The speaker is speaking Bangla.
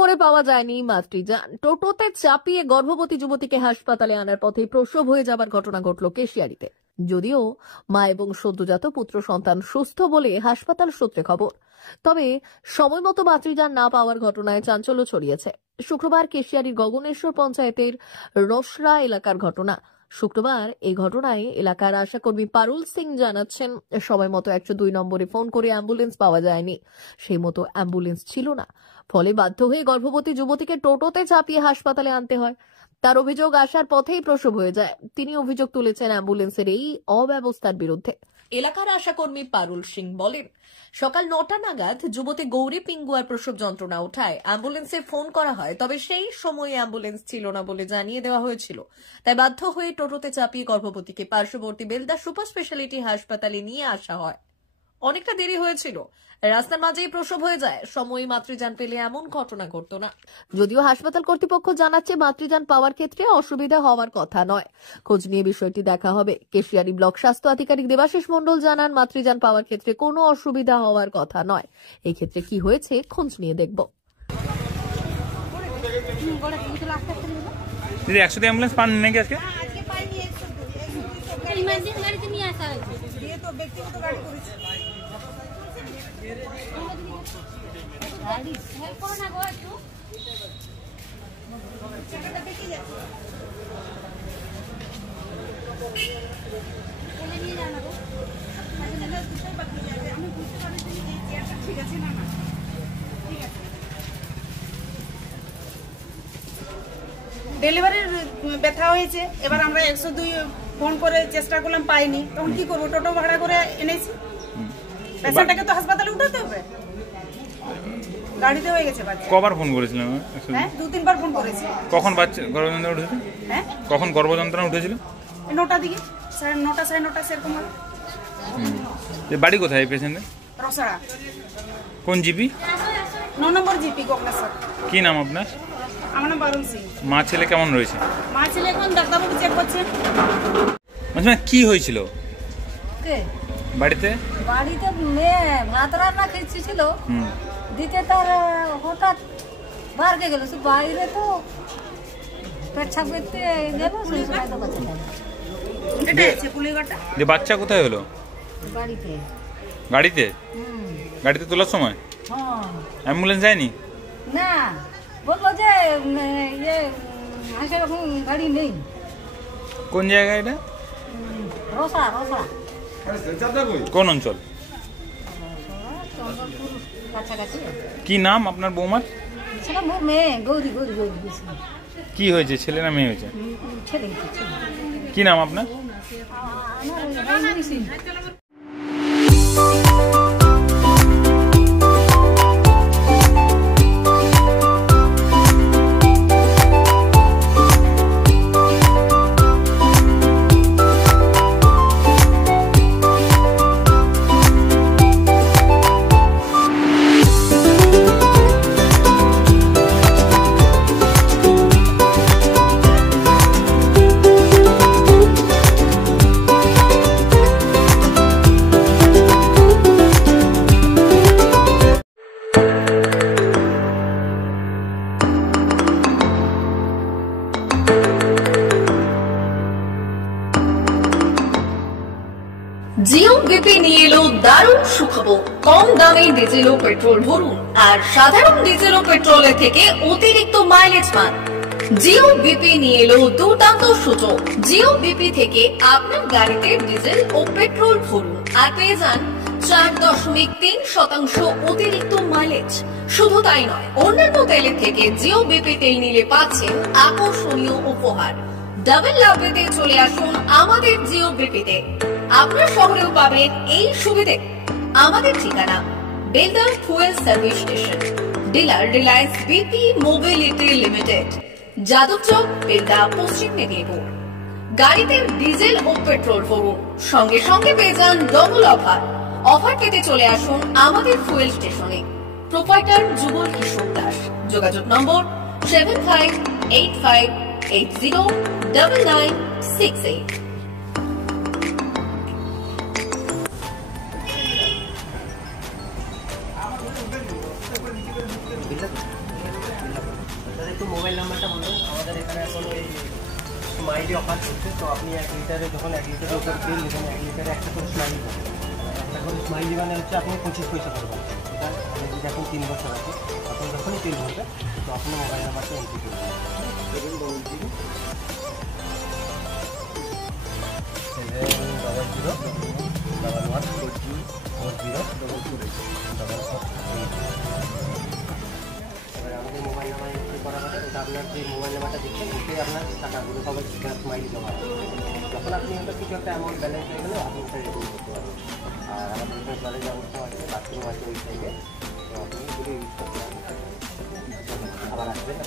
করে পাওয়া যায়নি মাতৃযান। টোটোতে চাপিয়ে গর্ভবতী যুবতীকে হাসপাতালে আনার পথে প্রসব হয়ে যাবার ঘটনা ঘটল কেশিয়ারিতে। যদিও মা এবং সদ্যজাত পুত্র সন্তান সুস্থ বলে হাসপাতাল সূত্রে খবর, তবে সময়মতো মাতৃযান না পাওয়ার ঘটনায় চাঞ্চল্য ছড়িয়েছে। শুক্রবার কেশিয়ারির গগনেশ্বর পঞ্চায়েতের রসরা এলাকার ঘটনা। শুক্রবার এই ঘটনায় এলাকার আশাকর্মী পারুল সিং জানাচ্ছেন, সময়মতো 102 নম্বরে ফোন করে অ্যাম্বুলেন্স পাওয়া যায়নি। সেই মতো অ্যাম্বুলেন্স ছিল না, ফলে বাধ্য হয়ে গর্ভবতী যুবতীকে টোটোতে চাপিয়ে হাসপাতালে আনতে হয়। তার অভিযোগ, আসার পথেই প্রসব হয়ে যায়। তিনি অভিযোগ তুলেছেন অ্যাম্বুলেন্সের এই অব্যবস্থার বিরুদ্ধে। এলাকার আশাকর্মী পারুল সিং বলেন, সকাল 9টা নাগাদ যুবতী গৌরী পিঙ্গুয়ার প্রসব যন্ত্রণা ওঠায় অ্যাম্বুলেন্সে ফোন করা হয়, তবে সেই সময়ে অ্যাম্বুলেন্স ছিল না বলে জানিয়ে দেওয়া হয়েছিল। তাই বাধ্য হয়ে টোটোতে চাপিয়ে গর্ভবতীকে পার্শ্ববর্তী বেলদা সুপার স্পেশালিটি হাসপাতালে নিয়ে আসা হয়। অনেকটা দেরি হয়েছিল, রাস্তার মাঝেই প্রসব হয়ে যায়। সময় মাতৃযান পেলে এমন ঘটনা ঘটতো না। যদিও হাসপাতাল কর্তৃপক্ষ জানাচ্ছে মাতৃযান পাওয়ার ক্ষেত্রে অসুবিধা হওয়ার কথা নয়, খোঁজ নিয়ে বিষয়টি দেখা হবে। কেশিয়ারি ব্লক স্বাস্থ্য আধিকারিক দেবাশিস মণ্ডল জানান, মাতৃযান পাওয়ার ক্ষেত্রে কোনো অসুবিধা হওয়ার কথা নয়। এই ক্ষেত্রে কি হয়েছে খোঁজ নিয়ে দেখব। দিদি 100 অ্যাম্বুলেন্স পান নাকি আজকে? ডেলিভারির ব্যথা হয়েছে, এবার আমরা 102 ফোন করে চেষ্টা করলাম, পাইনি। তখন কি করবো, টোটো ভাড়া করে এনেছি। পেশেন্টটাকে তো হাসপাতালে উঠাতে হবে, গাড়িতে হয়ে গেছে বাচ্চা। কবার ফোন করেছিলাম? হ্যাঁ, 2-3 বার ফোন করেছি। কখন বাচ্চা গর্ভযন্ত্রণা উঠেছিল? হ্যাঁ, কখন গর্ভযন্ত্রণা উঠেছিল? 9টার দিকে, 9:30 সাড়ে 9টা সেরকম। বাড়ি কোথায় পেশেন্টের? রসড়া। কোন জিপি? 9 নম্বর জিপি গগনেশ্বর। কি নাম আপনার? আমার নাম পারুল সিং। মা ছেলে কেমন রয়েছে? মা ছেলে এখন ডাক্তারবাবু চেক করছে। কি হয়েছিল বাড়িতে? বাড়িতে মেয়ে ভাত রান্না খেয়েছিল, দিতে তার হঠাৎ বাড়কে গেল। বাইরে তো পেচ্ছাপ করতে গেল, সেই সময় তো বাচ্চা কোথায় হলো? বাড়িতে। গাড়িতে? গাড়িতে তোলার সময় অ্যাম্বুলেন্স যায়নি? না, বললো যে হাসে এখন গাড়ি নেই। কোন জায়গায় এটা? রসা। রসা কোন অঞ্চল? কাছাকাছি। কি নাম আপনার বৌমার? সেটা মেয়ে গৌরী। কি হয়েছে, ছেলে না মেয়ে হয়েছে? ছেলে। কি নাম আপনার? জিও বিপি নিয়ে এলো দারুণ সুখবর। কম দামে ডিজেল ও পেট্রোল ভরুন আর সাধারণ ডিজেল ও পেট্রোলের থেকে অতিরিক্ত মাইলেজ পান। জিও বিপি নিয়ে এলো দুর্দান্ত সুযোগ। জিও বিপি থেকে আপনার গাড়িতে ডিজেল ও পেট্রোল ভরুন আর পেয়ে যান 4.3% অতিরিক্ত মাইলেজ। শুধু তাই নয়, অন্যান্য তেলের থেকে জিও বিপি তেল নিলে পাচ্ছেন আকর্ষণীয় উপহার। ডাবল লাভ পেতে চলে আসুন আমাদের জিও বিপিতে। আপনার শহরেও পাবেন এই সুবিধে। আমাদের ঠিকানা Belda fuel service station, dealer Reliance BP mobility limited, Jadabchak, Belda, পশ্চিম মেদিনীপুর। গাড়িতে ডিজেল ও পেট্রোল ভরুন, সঙ্গে সঙ্গে পেয়ে যান ডবল অফার। অফার পেতে চলে আসুন আমাদের ফুয়েল স্টেশনে। প্রোপাইটার যুগল কিশোর দাস। যোগাযোগ নম্বর 7585809968। একটু মোবাইল নাম্বারটা বলুন। আমাদের এখানে এখন ওই স্মাইলি অফার চলছে, তো আপনি 1 লিটারে যখন 1 লিটারের উপর তেল নেবেন 1 লিটারে একটা করে স্মাইলি পাবেন। একটা করে স্মাইলি মানে হচ্ছে আপনি 25 পয়সা পাবেন। এটা আপনি যদি এখন 3 বছর আছে তখন যখনই তেল ভরবে তো আপনার মোবাইল নাম্বারটা এন্ট্রি করবেন। দেখুন 7 আমাদের মোবাইল নাম্বার এন্ট্রি করা হবে। ওটা আপনার যে মোবাইল নাম্বারটা দিচ্ছেন ওটাই আপনার টাকাগুলো সবাই স্মাইলি জমা হবে। যখন আপনি ওটা কিছু একটা অ্যামাউন্ট ব্যালেন্স হয়ে গেলে আপনি ওটা রিডিম করতে পারবেন। আর আমাদের এখানে জলের ব্যবস্থা আছে, বাথরুম আছে ওই সাইডে, তো আপনি এগুলো ইউজ করতে পারবেন। আবার আসবেন।